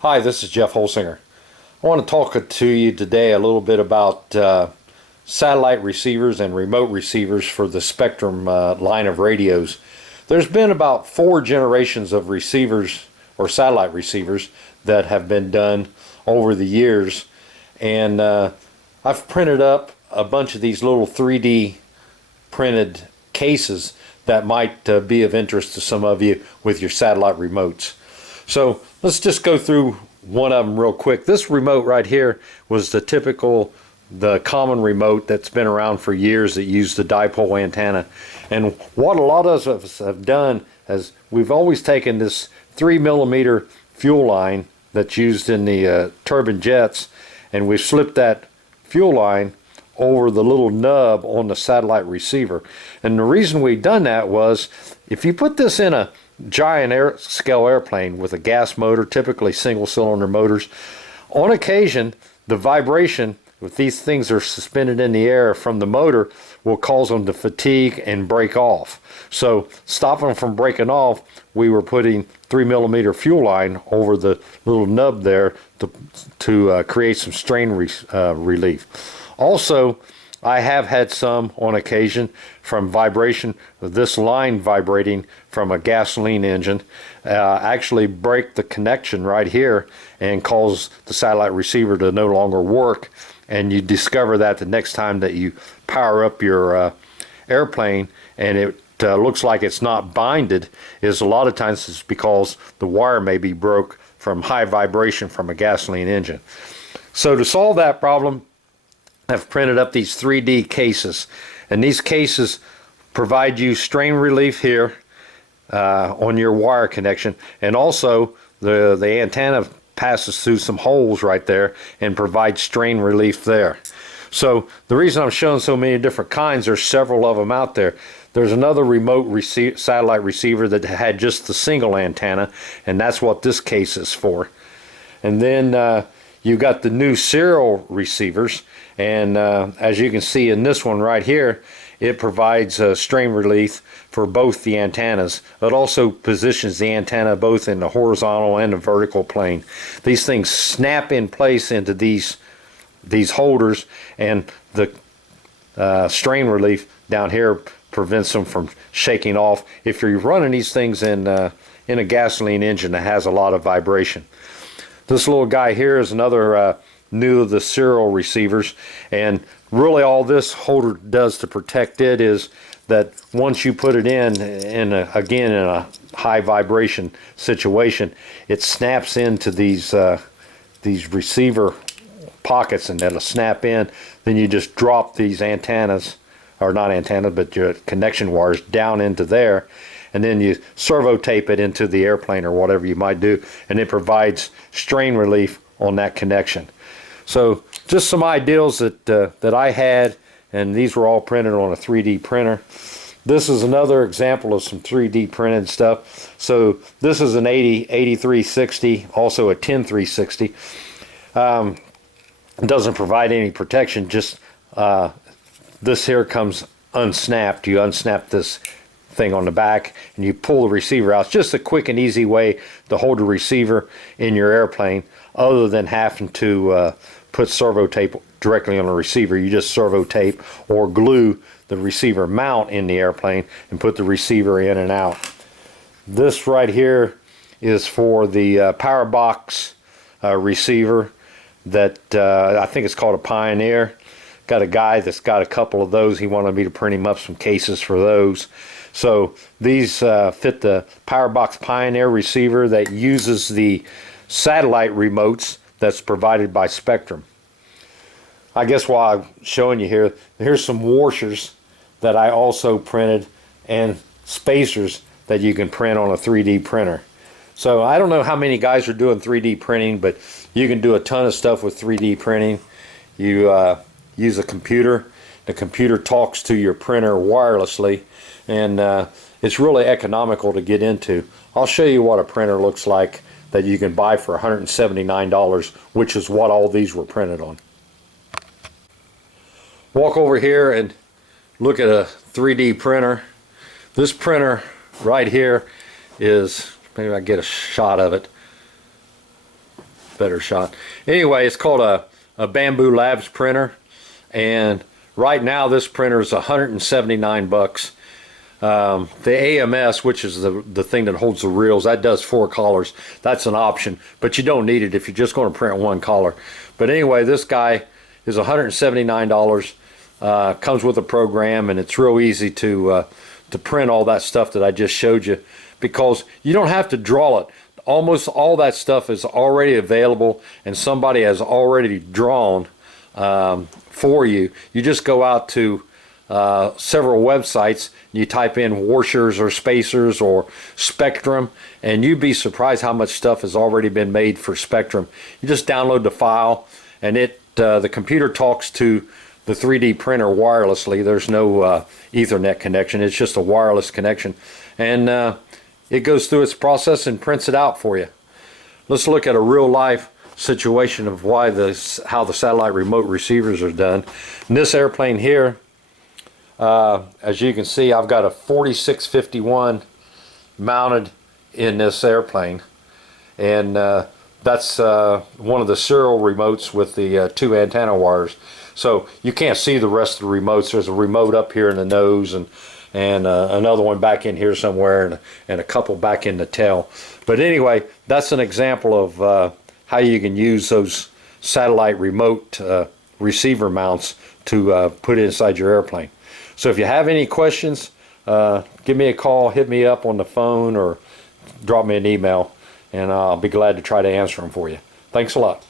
Hi, this is Jeff Holsinger. I want to talk to you today a little bit about satellite receivers and remote receivers for the Spektrum line of radios. There's been about 4 generations of receivers or satellite receivers that have been done over the years, and I've printed up a bunch of these little 3D printed cases that might be of interest to some of you with your satellite remotes. So let's just go through one of them real quick. This remote right here was the common remote that's been around for years that used the dipole antenna. And what a lot of us have done is we've always taken this 3mm fuel line that's used in the turbine jets, and we've slipped that fuel line over the little nub on the satellite receiver. And the reason we've done that was, if you put this in a giant scale airplane with a gas motor, typically single cylinder motors, on occasion the vibration, if these things are suspended in the air from the motor, will cause them to fatigue and break off. So stopping them from breaking off, we were putting 3mm fuel line over the little nub there to create some strain relief. Also, I have had some on occasion from vibration, this line vibrating from a gasoline engine, actually break the connection right here and cause the satellite receiver to no longer work. And you discover that the next time that you power up your airplane and it looks like it's not binded, is a lot of times it's because the wire may be broke from high vibration from a gasoline engine. So to solve that problem, I've printed up these 3D cases, and these cases provide you strain relief here on your wire connection, and also the antenna passes through some holes right there and provides strain relief there. So the reason I'm showing so many different kinds, there's several of them out there. There's another remote satellite receiver that had just the single antenna, and that's what this case is for. And then you've got the new serial receivers, and as you can see in this one right here, it provides strain relief for both the antennas. It also positions the antenna both in the horizontal and the vertical plane. These things snap in place into these holders, and the strain relief down here prevents them from shaking off if you're running these things in a gasoline engine that has a lot of vibration. This little guy here is another new of the serial receivers, and really all this holder does to protect it is that once you put it in a high vibration situation, it snaps into these receiver pockets, and it'll snap in. Then you just drop these antennas, or not antennas, but your connection wires down into there, and then you servo tape it into the airplane or whatever you might do, and it provides strain relief on that connection. So just some ideals that I had, and these were all printed on a 3D printer. This is another example of some 3D printed stuff. So this is an 8360, also a 10360. It doesn't provide any protection, just this here comes unsnapped. You unsnap this thing on the back and you pull the receiver out. It's just a quick and easy way to hold the receiver in your airplane, other than having to put servo tape directly on the receiver. You just servo tape or glue the receiver mount in the airplane and put the receiver in and out. This right here is for the power box receiver that I think it's called a Pioneer. Got a guy that's got a couple of those. He wanted me to print him up some cases for those. So these fit the Powerbox Pioneer receiver that uses the satellite remotes that's provided by Spektrum. I guess while I'm showing you here, here's some washers that I also printed, and spacers that you can print on a 3D printer. So I don't know how many guys are doing 3D printing, but you can do a ton of stuff with 3D printing. You use a computer. The computer talks to your printer wirelessly, and it's really economical to get into. I'll show you what a printer looks like that you can buy for $179, which is what all these were printed on. Walk over here and look at a 3D printer. This printer right here is, maybe I get a shot of it. better shot. Anyway, it's called a Bamboo Labs printer, and right now this printer is 179 bucks. The AMS, which is the thing that holds the reels, that does 4 collars. That's an option, but you don't need it if you're just going to print 1 collar. But anyway, this guy is $179. Comes with a program, and it's real easy to print all that stuff that I just showed you, because you don't have to draw it. Almost all that stuff is already available, and somebody has already drawn for you. You just go out to several websites, you type in washers or spacers or Spektrum, and you'd be surprised how much stuff has already been made for Spektrum. You just download the file, and the computer talks to the 3D printer wirelessly. There's no Ethernet connection. It's just a wireless connection, and it goes through its process and prints it out for you. Let's look at a real life situation of how the satellite remote receivers are done. In this airplane here, as you can see, I've got a 4651 mounted in this airplane, and that's one of the serial remotes with the 2 antenna wires. So you can't see the rest of the remotes. There's a remote up here in the nose, and another one back in here somewhere, and a couple back in the tail. But anyway, that's an example of how you can use those satellite remote receiver mounts to put inside your airplane. So if you have any questions, give me a call, hit me up on the phone, or drop me an email, and I'll be glad to try to answer them for you. Thanks a lot.